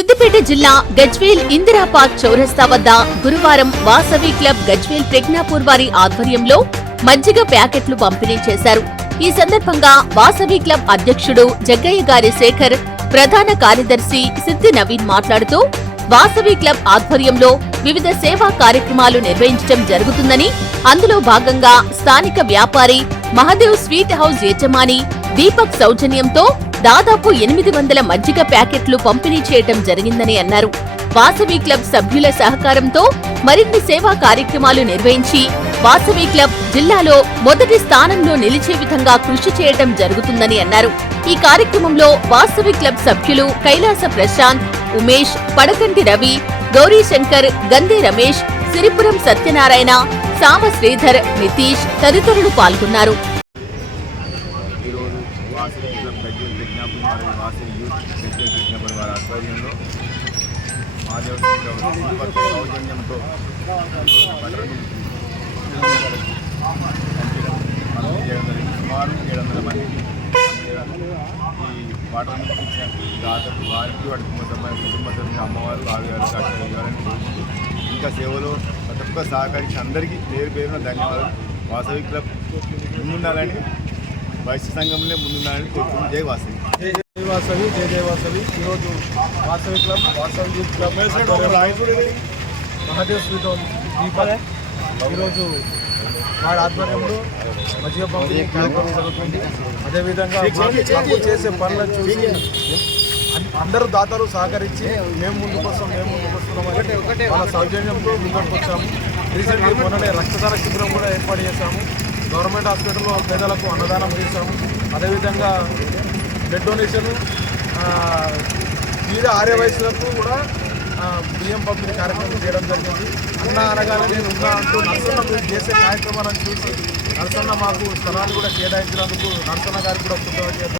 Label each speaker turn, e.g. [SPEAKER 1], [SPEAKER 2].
[SPEAKER 1] సిద్దిపేట జిల్లా గజ్వేల్ ఇందిరాపార్క్ చౌరస్తా వద్ద గురువారం వాసవి క్లబ్ గజ్వేల్ ప్రజ్ఞాపూర్ వారి ఆధ్వర్యంలో మజ్జిగ ప్యాకెట్లు పంపిణీ చేశారు. ఈ సందర్భంగా వాసవి క్లబ్ అధ్యక్షుడు జగ్గయ్య గారి శేఖర్ ప్రధాన కార్యదర్శి సిద్ది నవీన్ మాట్లాడుతూ వాసవి క్లబ్ ఆధ్వర్యంలో వివిధ సేవా కార్యక్రమాలు నిర్వహించడం జరుగుతుందని అందులో భాగంగా స్థానిక వ్యాపారి మహదేవ్ స్వీట్ హౌస్ యజమాని దీపక్ సౌజన్యంతో దాదాపు ఎనిమిది వందల మజ్జిగ ప్యాకెట్లు పంపిణీ చేయటం జరిగిందని అన్నారు. వాసవి క్లబ్ సభ్యుల సహకారంతో మరిన్ని సేవా కార్యక్రమాలు నిర్వహించి వాసవి క్లబ్ జిల్లాలో మొదటి స్థానంలో నిలిచే విధంగా కృషి చేయటం జరుగుతుందని అన్నారు. ఈ కార్యక్రమంలో వాసవి క్లబ్ సభ్యులు కైలాస ప్రశాంత్ ఉమేష్ పడకంటి రవి గౌరీశంకర్ గంధి రమేష్ సిరిపురం సత్యనారాయణ సామ శ్రీధర్ నితీష్ తదితరులు పాల్గొన్నారు
[SPEAKER 2] ఈరోజు వాసవి క్లబ్ గజ్వేల్ ప్రజ్ఞాపం మరియు వాసవి యూత్ గజ్వేల్ ప్రజ్ఞాపం వారి ఆధ్వర్యంలో మాదేవ సౌజన్యంతో సుమారు ఏడు వందల మందికి ఈ వాటర్ని ఇచ్చిన దాదాపు వారికి వాటి కుటుంబ సభ్యులు కుటుంబ సభ్యులు అమ్మవారు ఆవిగారు అట్లా ఇవ్వాలని కోరుకుంటూ ఇంకా సేవలో ప్రతి ఒక్క సహకరించి అందరికీ పేరు పేరున ధన్యవాదాలు వాసవి క్లబ్ ముందుండాలని వైశ్య సంఘంలో ముందుండాలని కోరుకుంటూ జై వాసవి.
[SPEAKER 3] జై వాసవి జై జై వాసవి. ఈరోజు Vasavi club Vasavi club Mahadev sweet Deepak ఈరోజు వారి ఆధ్వర్యంలో మజ్జిగ పంపిణీ కార్యక్రమం జరుగుతుంది. అదేవిధంగా చేసే పనులను చూసి అందరూ దాతలు సహకరించి మేము ముందుకు వస్తాం మేము ముందుకు వస్తున్నామని వాళ్ళ సౌజన్యంతో ముందుకు వచ్చాము రీసెంట్లీ మొన్ననే రక్తదాన శిబిరం కూడా ఏర్పాటు చేశాము. గవర్నమెంట్ హాస్పిటల్లో పేదలకు అన్నదానం చేశాము. అదేవిధంగా బ్లడ్ డొనేషన్ వివిధ ఆర్య వయసులకు కూడా బియ్యం పంపిణీ కార్యక్రమం చేయడం జరిగింది. అన్న అనగానే నేను ఉన్నా అంటూ నరసన్న మీరు చేసే కార్యక్రమాలను చూసి నరసన్న మాకు స్థలాన్ని కూడా కేటాయించినందుకు నరసన్న గారికి కూడా కృతజ్ఞతలు.